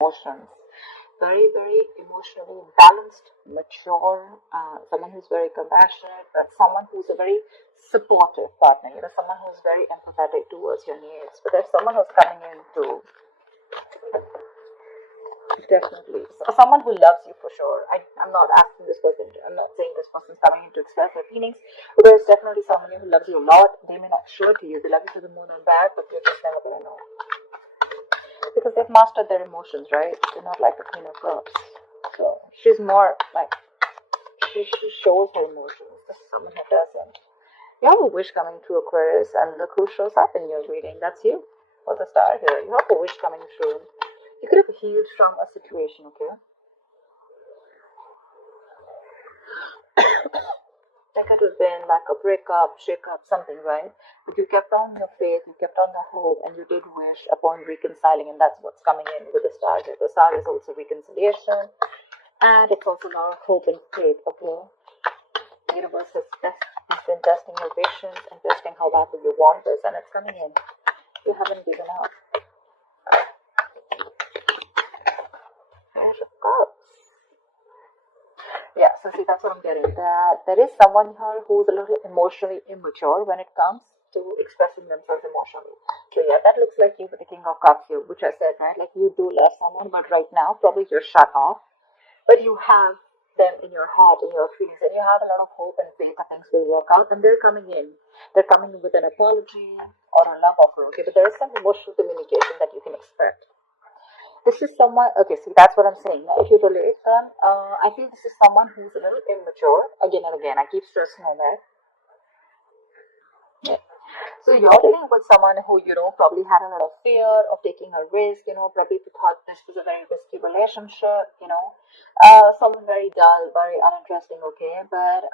emotions. Very, very emotionally balanced, mature, someone who's very compassionate, but someone who's a very supportive partner, someone who's very empathetic towards your needs. But there's someone who's coming in to definitely, someone who loves you for sure. I'm not asking this person, I'm not saying this person's coming in to express their feelings, but there's definitely someone who loves you a lot. They may not show it to you, they love you to the moon and back, but you're just never gonna know. Because they've mastered their emotions, right? They're not like the Queen of Cups. So she's more like she shows her emotions. This is someone who doesn't. You have a wish coming true, Aquarius, and look who shows up in your reading. That's you, or the star here. You have a wish coming true. You could have healed from a situation, okay? That could have been like a breakup, shake-up, something, right? But you kept on your faith, you kept on the hope, and you did wish upon reconciling, and that's what's coming in with the star here. The star is also reconciliation, and it's also a lot of hope and faith, okay? The universe has been testing your patience and testing how badly you want this, and it's coming in. You haven't given up. Page of Cups. Yeah, so see, that's what I'm getting. That there is someone here who's a little emotionally immature when it comes to expressing themselves emotionally. So yeah, that looks like you with the King of Cups here, which I said, right? Like you do love someone, but right now probably you're shut off. But you have them in your heart, in your feelings, and you have a lot of hope and faith that things will work out. And they're coming in. They're coming in with an apology or a love offer, okay? But there is some emotional communication that you can expect. This is someone, okay, see, that's what I'm saying. Now, if you relate them, I feel this is someone who's a little immature. Again and again, I keep stressing on that. Yeah. So you're dealing with someone who, probably had a lot of fear of taking a risk, probably thought this was a very risky relationship, someone very dull, very uninteresting, okay? But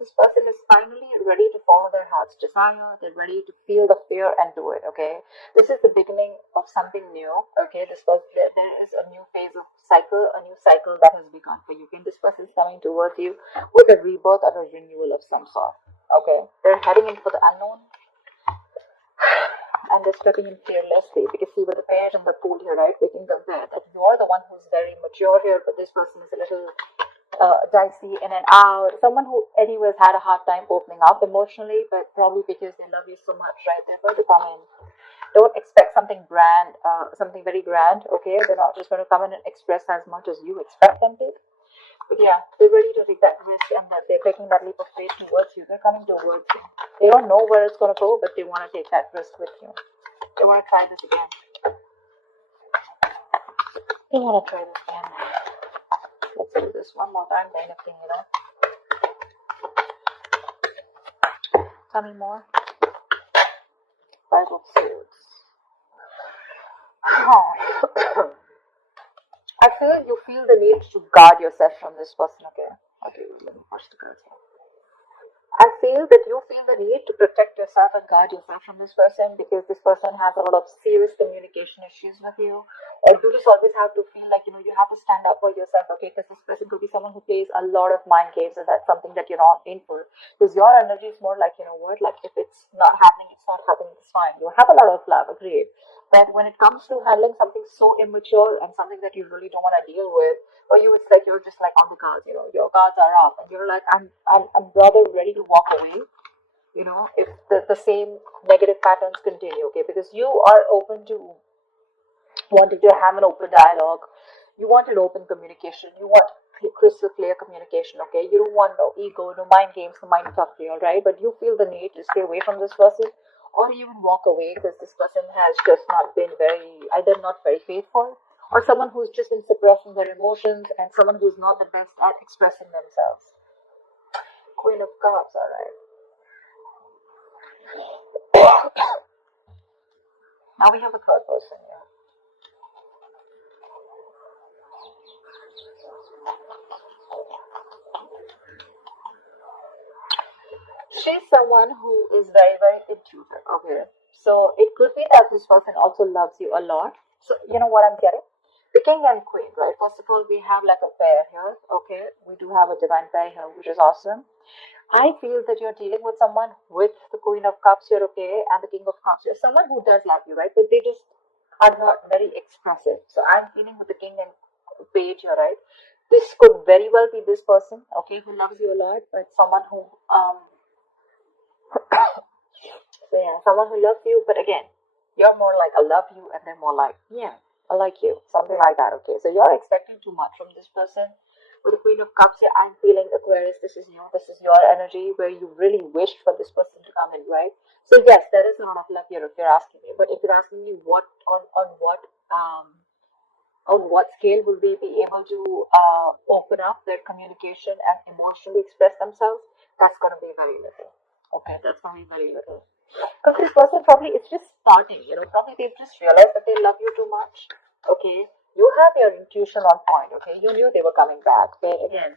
this person is finally ready to follow their heart's desire. They're ready to feel the fear and do it, okay? This is the beginning of something new, okay? This was, there is a new phase of cycle, a new cycle that has begun for you, okay? This person is coming towards you with a rebirth or a renewal of some sort, okay? They're heading in for the unknown and they're stepping in fearlessly because see with the page and the pool here, right? We can compare that you're the one who's very mature here, but this person is a little dicey in and out. Someone who anyways had a hard time opening up emotionally, but probably because they love you so much, right? They're going to come in. Don't expect something grand, something very grand, okay? They're not just going to come in and express as much as you expect them to. But yeah, they're ready to take that risk and that they're taking that leap of faith towards you. They're coming towards you. They don't know where it's going to go, but they want to take that risk with you. They want to try this again. They want to try this again. Let's do this one more time, kind of thing, Tell me more. Five of Swords. Oh. I feel you feel the need to guard yourself from this person, okay? Okay, let me push the cards here. I feel that you feel the need to protect yourself and guard yourself from this person because this person has a lot of serious communication issues with you. Or you just always have to feel like, you have to stand up for yourself, okay? Because this person could be someone who plays a lot of mind games and that's something that you're not in for. Because your energy is more like, what? Like if it's not happening, it's not happening, it's fine. You have a lot of love, agreed. But when it comes to handling something so immature and something that you really don't want to deal with, for you it's like you're just like on the guards, your guards are up and you're like I'm rather ready to walk away, if the same negative patterns continue, okay? Because you are open to wanting to have an open dialogue, you want an open communication, you want crystal clear communication, okay? You don't want no ego, no mind games, no mind fuckery, all right? But you feel the need to stay away from this person or even walk away because this person has just not been either not very faithful or someone who's just been suppressing their emotions and someone who's not the best at expressing themselves. Queen of Cups, all right. Now we have a third person here. She's someone who is very, very intuitive, okay? So it could be that this person also loves you a lot. So you know what I'm getting? The king and queen, right? First of all, we have like a pair here, okay? We do have a divine pair here, which is awesome. I feel that you're dealing with someone with the Queen of Cups here, okay, and the King of Cups here. Someone who does love you, right? But they just are not very expressive. So I'm feeling with the king and page here, right? This could very well be this person, okay, who loves you a lot, but someone who so yeah, someone who loves you, but again, you're more like I love you, and they're more like yeah, I like you, something like that. Okay, so you're expecting too much from this person. With the Queen of Cups here, I'm feeling Aquarius. This is you. This is your energy where you really wished for this person to come in, right? So yes, there is a lot of love here if you're asking me. But if you're asking me what on what scale will they be able to open up their communication and emotionally express themselves, that's going to be very little. Okay, that's going to be very little. Because this person probably is just starting, probably they've just realized that they love you too much. Okay, you have your intuition on point. Okay, you knew they were coming back. But again,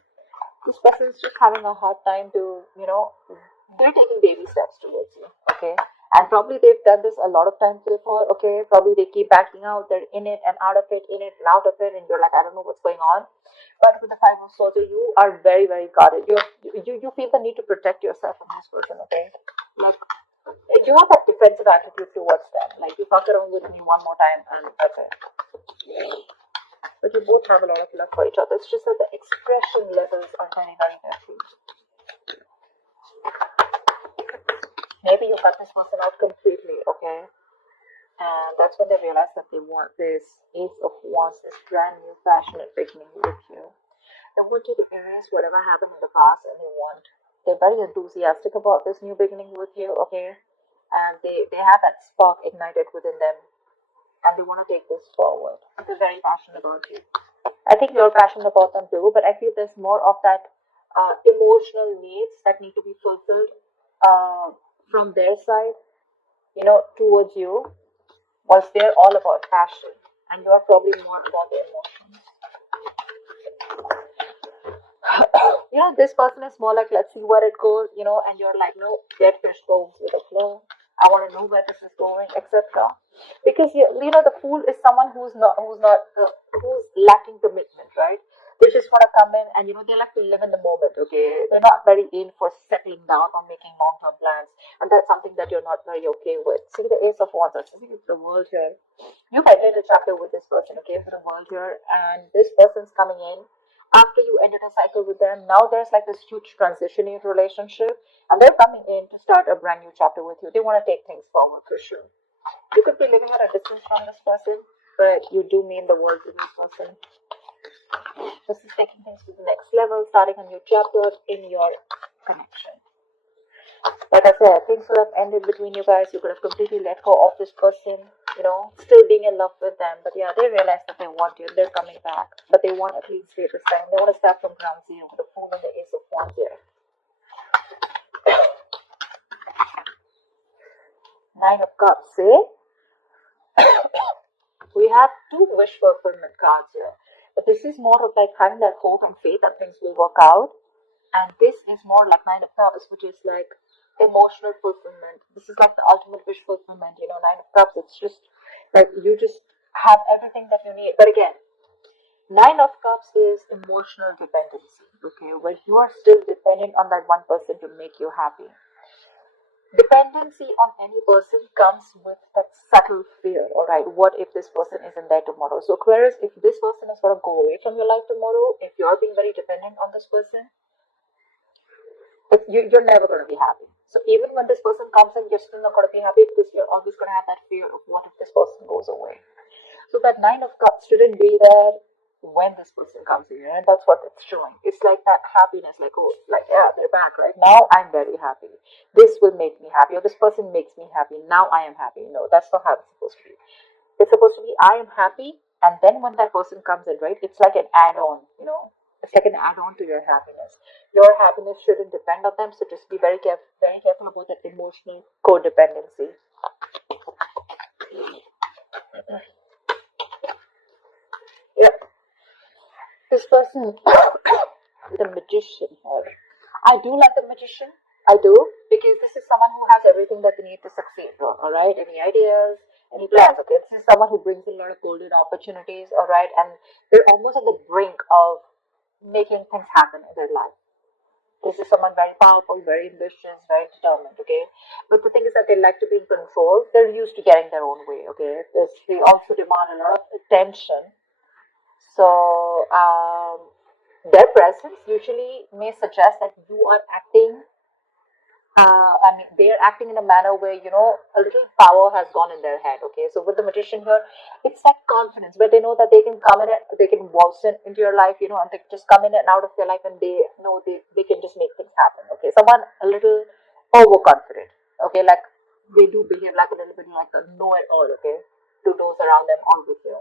this person is just having a hard time to, they're taking baby steps towards you. Okay, and probably they've done this a lot of times before. Okay, probably they keep backing out, they're in it and out of it, in it and out of it, and you're like, I don't know what's going on. But with the Five of Swords, you are very, very guarded. You feel the need to protect yourself from this person. Okay, like you have that defensive attitude towards them. Like you fuck around with me one more time and that's it. But you both have a lot of love for each other. It's just that the expression levels are very, very different. Maybe you cut this person out completely, okay? And that's when they realize that they want this Ace of Wands, this brand new passionate beginning with you. They want you to erase whatever happened in the past, and they're very enthusiastic about this new beginning with you, okay? And they have that spark ignited within them, and they want to take this forward. They're very passionate about you. I think you're passionate about them too, but I feel there's more of that emotional needs that need to be fulfilled from their side, towards you, whilst they're all about passion, and you're probably more about the emotions. This person is more like, let's see where it goes, and you're like, no, dead fish goes with the flow. I want to know where this is going, etc. Because the fool is someone who's lacking commitment, right? They just want to come in and they like to live in the moment. Okay, they're not very in for settling down or making long-term plans, and that's something that you're not very okay with. See the Ace of Wands. I think it's the world here. You've ended a chapter with this person, okay, for the world here, and this person's coming in after you ended a cycle with them. Now there's like this huge transition in your relationship, and they're coming in to start a brand new chapter with you. They want to take things forward for sure. You could be living at a distance from this person, but you do mean the world to this person. This is taking things to the next level, starting a new chapter in your connection. Like I said, things would have ended between you guys. You could have completely let go of this person, still being in love with them. But yeah, they realize that they want you. They're coming back. But they want a clean slate this time. They want to start from ground zero with the Fool and the Ace of Wands here. Nine of Cups, eh? We have two wish fulfillment cards here. But this is more of like having that hope and faith that things will work out. And this is more like Nine of Cups, which is like emotional fulfillment. This is like the ultimate wish fulfillment, Nine of Cups. It's just like you just have everything that you need. But again, Nine of Cups is emotional dependency, okay, where you are still dependent on that one person to make you happy. Dependency on any person comes with that subtle fear, alright? What if this person isn't there tomorrow? So, Aquarius, if this person is going to go away from your life tomorrow, if you're being very dependent on this person, you're never going to be happy. So even when this person comes in, you're still not going to be happy because you're always going to have that fear of what if this person goes away. So that Nine of Cups shouldn't be there when this person comes in, and that's what it's showing. It's like that happiness, like, oh, like, yeah, they're back right now. I'm very happy. This will make me happy, or this person makes me happy. Now I am happy. No, that's not how it's supposed to be. It's supposed to be I am happy, and then when that person comes in, right, it's like an add-on, it's like an add-on to your happiness. Your happiness shouldn't depend on them, so just be very careful about that emotional codependency. Yeah, this person, the magician here. I do like the magician. I do, because this is someone who has everything that they need to succeed. All right, any ideas, any plans? Okay, this is someone who brings a lot of golden opportunities. All right, and they're almost at the brink of making things happen in their life. This is someone very powerful, very ambitious, very determined, okay? But the thing is that they like to be in control. They're used to getting their own way, okay? They also demand a lot of attention. So, their presence usually may suggest that you are acting I mean, they're acting in a manner where, a little power has gone in their head. Okay, so with the magician here, it's that confidence where they know that they can come in and they can waltz into your life, and they just come in and out of your life, and they know they can just make things happen. Okay, someone a little overconfident. Okay, like they do behave like a little bit like a know it all. Okay, to those around them or with you.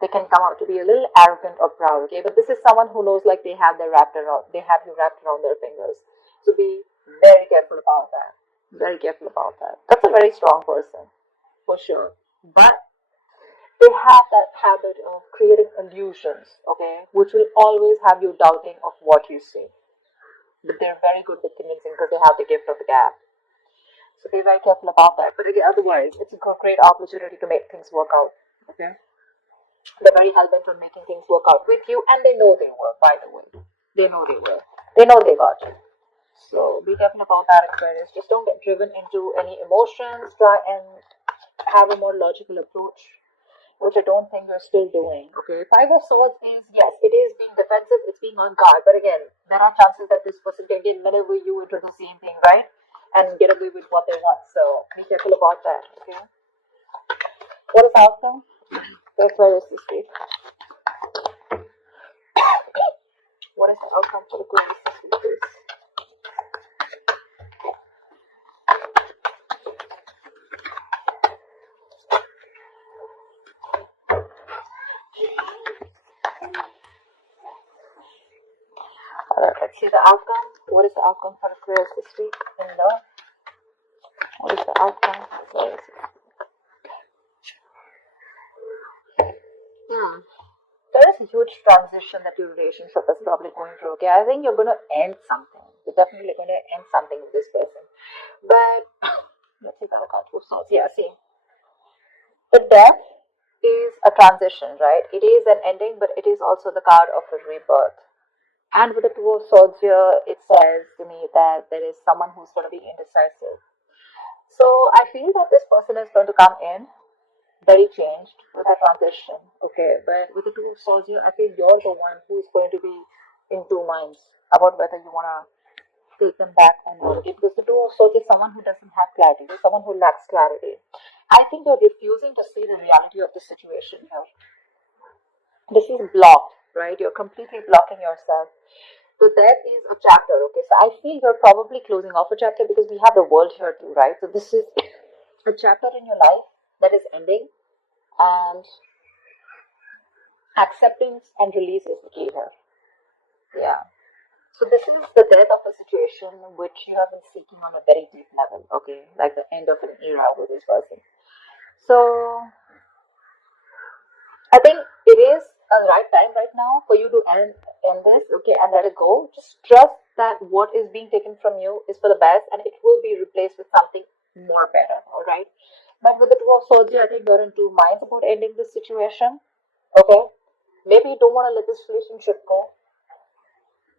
They can come out to be a little arrogant or proud. Okay, but this is someone who knows like they have you wrapped around their fingers. So be very careful about that. Very careful about that. That's a very strong person, for sure. But they have that habit of creating illusions, okay, which will always have you doubting of what you see. But they're very good with convincing because they have the gift of the gab. So be very careful about that. But again, otherwise, it's a great opportunity to make things work out. Okay. They're very hell bent on making things work out with you, and they know they will, by the way. They know they will. They know they got you. So be careful about that, Aquarius. Just don't get driven into any emotions. Try and have a more logical approach, which I don't think you're still doing. Okay, Five of Swords is, yes, it is being defensive, it's being on guard, but again, there are chances that this person can again maneuver you into the same thing, right? And get away with what they want. So be careful about that. Okay. What is the outcome? Aquarius this week. What is the outcome for Aquarius this week? Alright, let's see the outcome. What is the outcome for Aquarius this week in love? What is the outcome for Aquarius? There is a huge transition that your relationship is probably going through. Okay, I think you're going to end something. You're definitely going to end something with this person. But let's see the outcome of Swords. Yeah, see, the death is a transition, right? It is an ending, but it is also the card of a rebirth. And with the Two of Swords here, it says to me that there is someone who's going to be indecisive. So I feel that this person is going to come in very changed with the transition. Okay, but with the Two of Swords here, I feel you're the one who is going to be in two minds about whether you want to take them back or not. Okay, because the Two of Swords is someone who doesn't have clarity, there's someone who lacks clarity. I think you're refusing to see the reality of the situation here. This is blocked, right? You're completely blocking yourself. So that is a chapter, okay? So I feel you're probably closing off a chapter because we have the world here too, right? So this is a chapter in your life that is ending, and acceptance and release is the key here. Yeah. So this is the death of a situation which you have been seeking on a very deep level, okay? Like the end of an era with this person. So I think it is a right time right now for you to end this, okay, and let it go. Just trust that what is being taken from you is for the best, and it will be replaced with something more better, all right? But with the Two of Swords, I think you're in two minds about ending this situation, okay? Maybe you don't want to let this relationship go.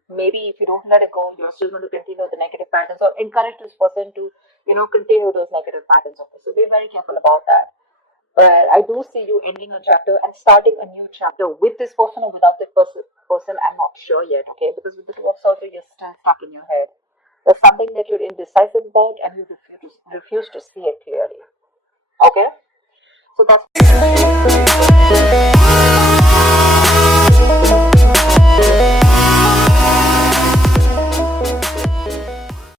Maybe if you don't let it go, you're still going to continue the negative patterns or encourage this person to, continue those negative patterns. Okay, so be very careful about that. But I do see you ending a chapter and starting a new chapter with this person or without this person. I'm not sure yet, okay? Because with the Two of Swords, you're still stuck in your head. There's something that you're indecisive about and you refuse to see it clearly. Okay? So that's